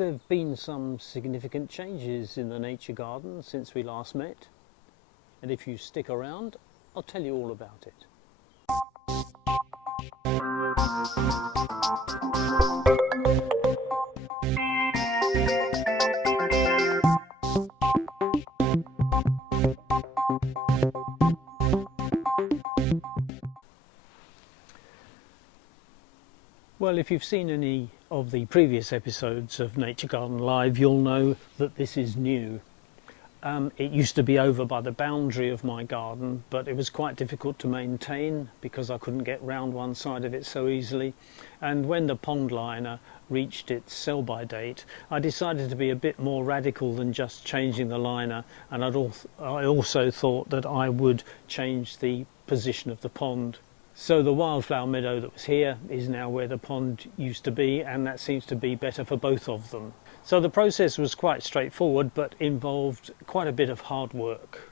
there have been some significant changes in the nature garden since we last met, and if you stick around, I'll tell you all about it. Well, if you've seen any of the previous episodes of Nature Garden Live, you'll know that this is new. It used to be over by the boundary of my garden, but it was quite difficult to maintain because I couldn't get round one side of it so easily. And when the pond liner reached its sell-by date, I decided to be a bit more radical than just changing the liner, and I also thought that I would change the position of the pond. So the wildflower meadow that was here is now where the pond used to be, and that seems to be better for both of them. So the process was quite straightforward, but involved quite a bit of hard work.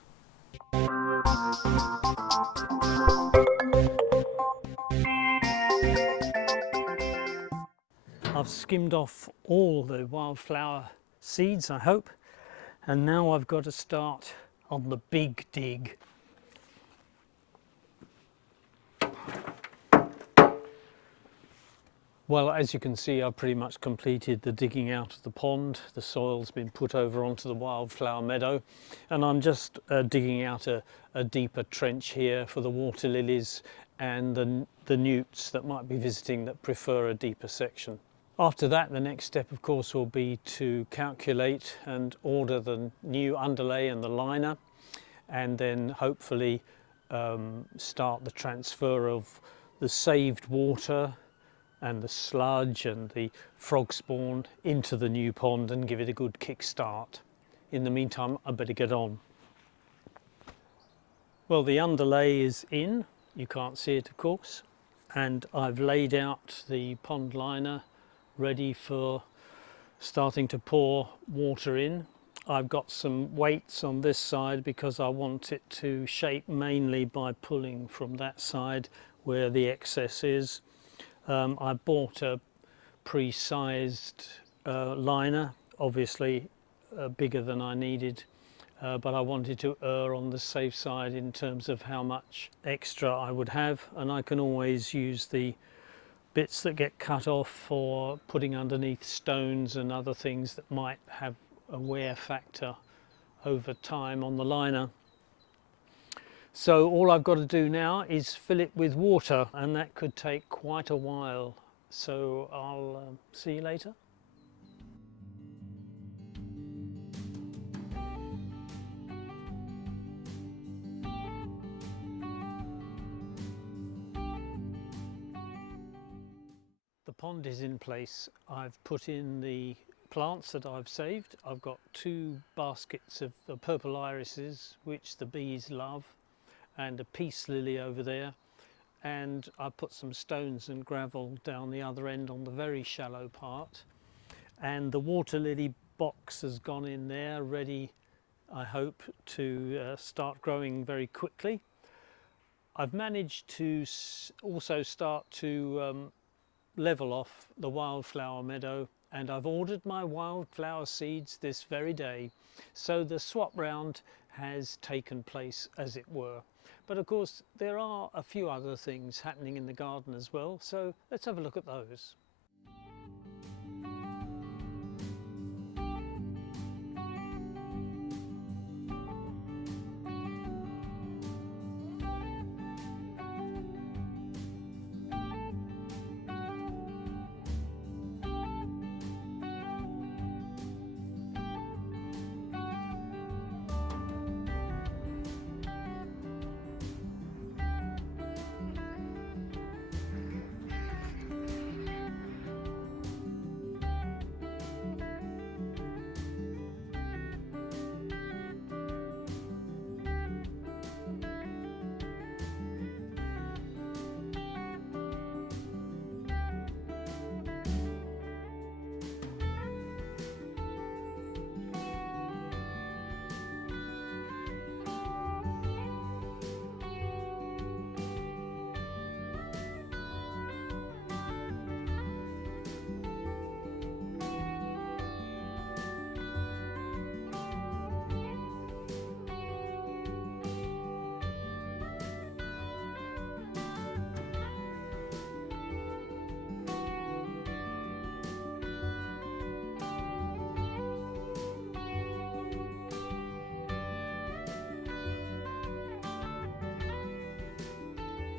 I've skimmed off all the wildflower seeds, I hope, and now I've got to start on the big dig. Well, as you can see, I've pretty much completed the digging out of the pond. The soil's been put over onto the wildflower meadow, and I'm just digging out a deeper trench here for the water lilies and the newts that might be visiting that prefer a deeper section. After that, the next step, of course, will be to calculate and order the new underlay and the liner, and then hopefully start the transfer of the saved water and the sludge and the frog spawn into the new pond and give it a good kick start. In the meantime, I better get on. Well, the underlay is in, you can't see it of course, and I've laid out the pond liner ready for starting to pour water in. I've got some weights on this side because I want it to shape mainly by pulling from that side where the excess is. I bought a pre-sized liner, obviously bigger than I needed, but I wanted to err on the safe side in terms of how much extra I would have, and I can always use the bits that get cut off for putting underneath stones and other things that might have a wear factor over time on the liner. So all I've got to do now is fill it with water, and that could take quite a while. So I'll see you later. The pond is in place. I've put in the plants that I've saved. I've got 2 baskets of the purple irises, which the bees love, and a peace lily over there, and I put some stones and gravel down the other end on the very shallow part, and the water lily box has gone in there ready, I hope, to start growing very quickly. I've managed to also start to level off the wildflower meadow, and I've ordered my wildflower seeds this very day, so the swap round has taken place, as it were. But of course there are a few other things happening in the garden as well, so let's have a look at those.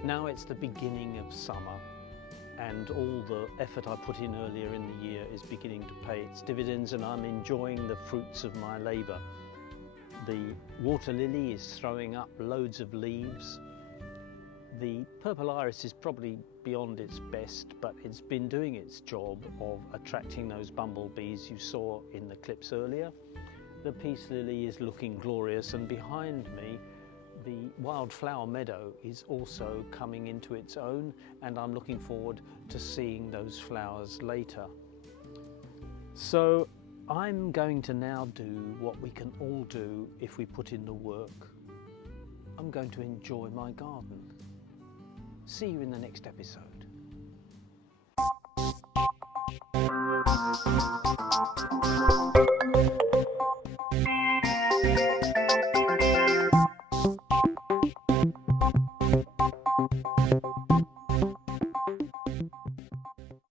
Now it's the beginning of summer, and all the effort I put in earlier in the year is beginning to pay its dividends, and I'm enjoying the fruits of my labour. The water lily is throwing up loads of leaves. The purple iris is probably beyond its best, but it's been doing its job of attracting those bumblebees you saw in the clips earlier. The peace lily is looking glorious, and behind me the wildflower meadow is also coming into its own, and I'm looking forward to seeing those flowers later. So I'm going to now do what we can all do if we put in the work. I'm going to enjoy my garden. See you in the next episode.